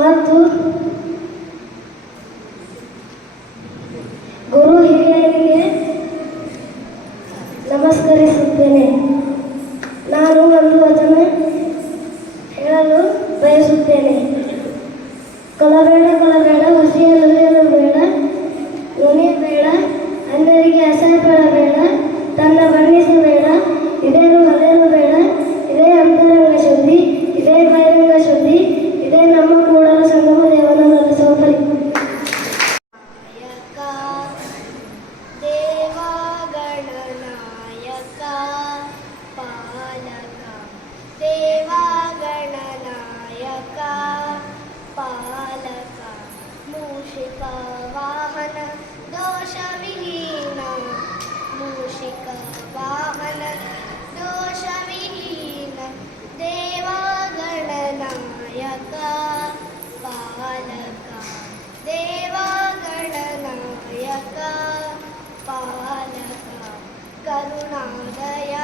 ಮತ್ತು ಗುರು ಹಿರಿಯರಿಗೆ ನಮಸ್ಕರಿಸುತ್ತೇನೆ ನಾನು ಒಂದು ಅದನ್ನು ಹೇಳಲು ಬಯಸುತ್ತೇನೆ ಕೊಲಬೇಡ ಕೊಲಬೇಡ ಹುಸಿಯಲುಯಲು ಬೇಡ ನುಣಿ ಬೇಡ ಅಂದರಿಗೆ ಅಸಹ್ಯ वाहन दोषविहीनं मूषिका वाहन दोषविहीनं देवा पालक पालका देवा गणनायक करुणादय